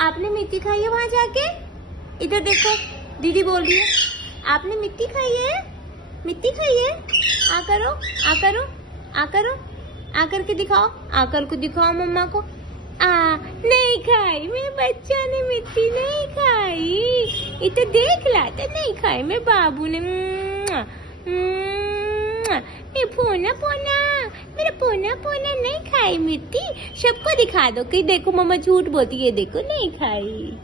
आपने मिट्टी खाई है वहाँ जाके? इधर देखो, दीदी बोल रही है आपने मिट्टी खाई है, मिट्टी खाई है। आ करो, आ करो, आ करो, आ करके दिखाओ, आकर को दिखाओ मम्मा को। नहीं खाई, मेरे बच्चा ने मिट्टी नहीं खाई। इधर देख ला तो नहीं खाई मेरे बाबू ने। ये पोना पोना, मेरा पोना पोना नहीं खाई मिट्टी। सबको दिखा दो कि देखो मम्मा झूठ बोलती है, देखो नहीं खाई।